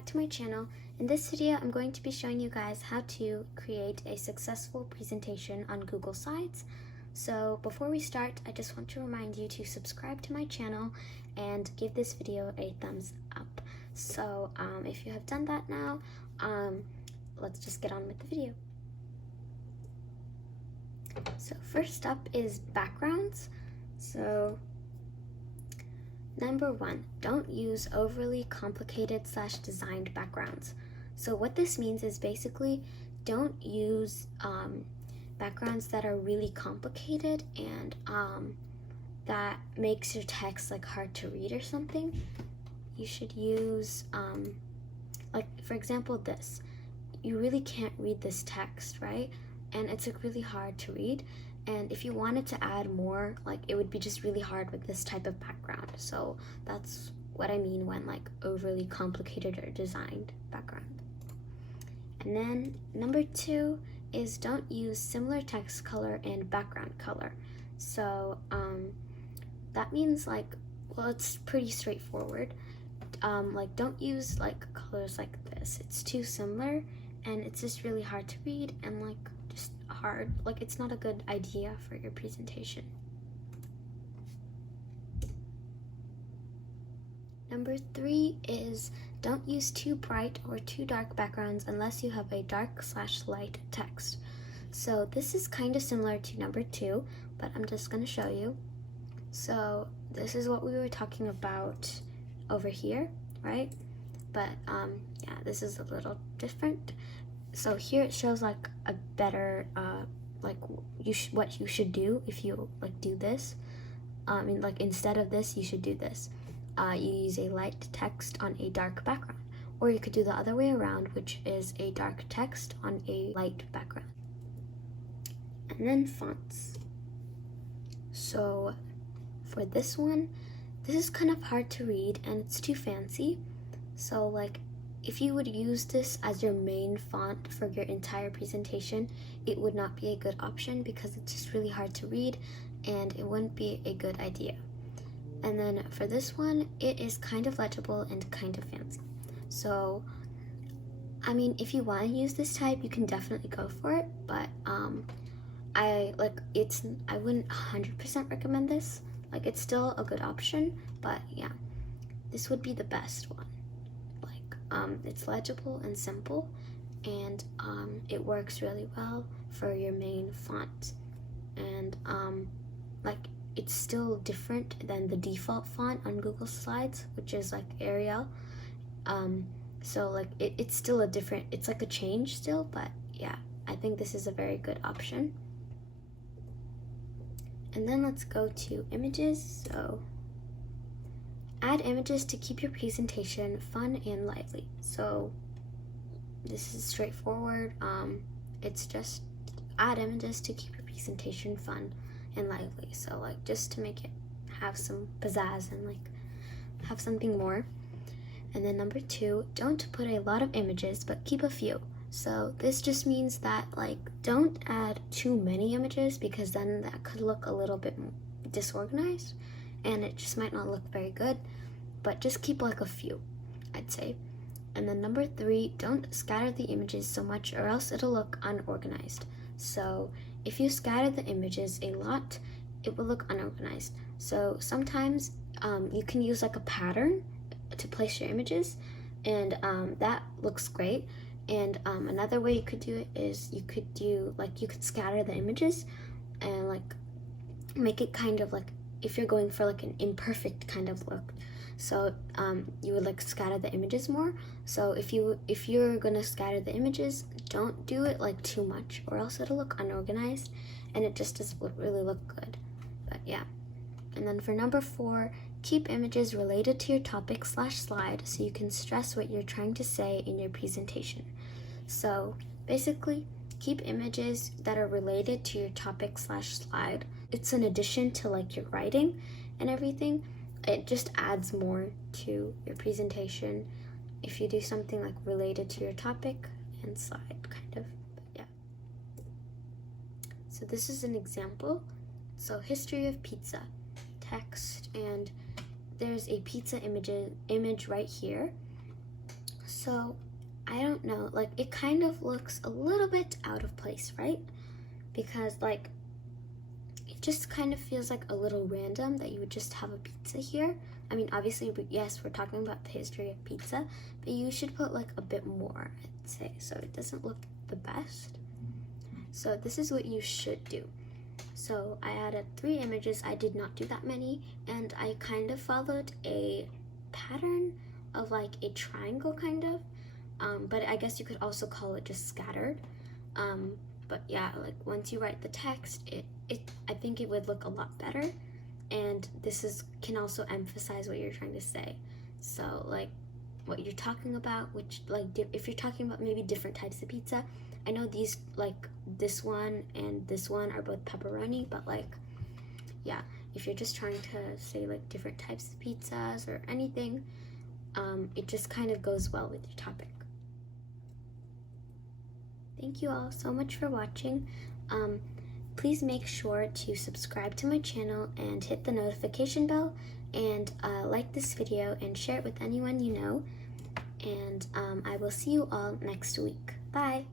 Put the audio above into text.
back to my channel. In this video, I'm going to be showing you guys how to create a successful presentation on Google Slides. So before we start, I just want to remind you to subscribe to my channel and give this video a thumbs up. So if you have done that now, let's just get on with the video. So first up is backgrounds. So number 1, don't use overly complicated / designed backgrounds. So what this means is basically don't use backgrounds that are really complicated and that makes your text like hard to read or something. You should use like for example this. You really can't read this text, right? And it's like really hard to read. And if you wanted to add more, like it would be just really hard with this type of background. So that's what I mean when like overly complicated or designed background. And then number 2 is don't use similar text color and background color. So that means like, well, it's pretty straightforward. Like don't use like colors like this. It's too similar and it's just really hard to read and like just hard, like it's not a good idea for your presentation. Number 3 is don't use too bright or too dark backgrounds unless you have a dark / light text. So this is kind of similar to number 2, but I'm just going to show you. So this is what we were talking about over here, right? But yeah, this is a little different. So here it shows like a better like what you should do if you like do this. And like instead of this, you should do this. You use a light text on a dark background, or you could do the other way around, which is a dark text on a light background. And then fonts. So for this one, this is kind of hard to read and it's too fancy. So like if you would use this as your main font for your entire presentation, it would not be a good option because it's just really hard to read and it wouldn't be a good idea. And then for this one, it is kind of legible and kind of fancy. So, I mean, if you want to use this type, you can definitely go for it, but I wouldn't 100% recommend this. Like, it's still a good option, but yeah, this would be the best one. It's legible and simple, and it works really well for your main font. And like it's still different than the default font on Google Slides, which is like Arial. So like it's still it's like a change still, but yeah, I think this is a very good option. And then let's go to images. So add images to keep your presentation fun and lively. So this is straightforward. It's just add images to keep your presentation fun and lively. So like just to make it have some pizzazz and like have something more. And then number 2, don't put a lot of images, but keep a few. So this just means that like don't add too many images because then that could look a little bit disorganized and it just might not look very good, but just keep like a few, I'd say. And then number 3, don't scatter the images so much or else it'll look unorganized. So if you scatter the images a lot, it will look unorganized. So sometimes you can use like a pattern to place your images, and that looks great. And another way you could do it is you could scatter the images and like make it kind of like, if you're going for like an imperfect kind of look, so you would like scatter the images more. So if you're gonna scatter the images, don't do it like too much or else it'll look unorganized and it just doesn't really look good. But yeah. And then for number 4, keep images related to your topic / slide so you can stress what you're trying to say in your presentation. So basically, keep images that are related to your topic / slide. It's an addition to like your writing and everything. It just adds more to your presentation if you do something like related to your topic and slide kind of. But yeah. So this is an example. So history of pizza, text, and there's a pizza image right here. So I don't know, like it kind of looks a little bit out of place, right? Because like it just kind of feels like a little random that you would just have a pizza here. I mean, obviously, yes, we're talking about the history of pizza, but you should put like a bit more, I'd say, so it doesn't look the best. So this is what you should do. So I added 3 images. I did not do that many, and I kind of followed a pattern of like a triangle kind of, but I guess you could also call it just scattered. But yeah, like once you write the text, I think it would look a lot better, and this can also emphasize what you're trying to say. So like what you're talking about, which like if you're talking about maybe different types of pizza, I know these, like this one and this one are both pepperoni, but like, yeah, if you're just trying to say like different types of pizzas or anything, it just kind of goes well with your topic. Thank you all so much for watching. Please make sure to subscribe to my channel and hit the notification bell, and like this video and share it with anyone you know. And I will see you all next week. Bye!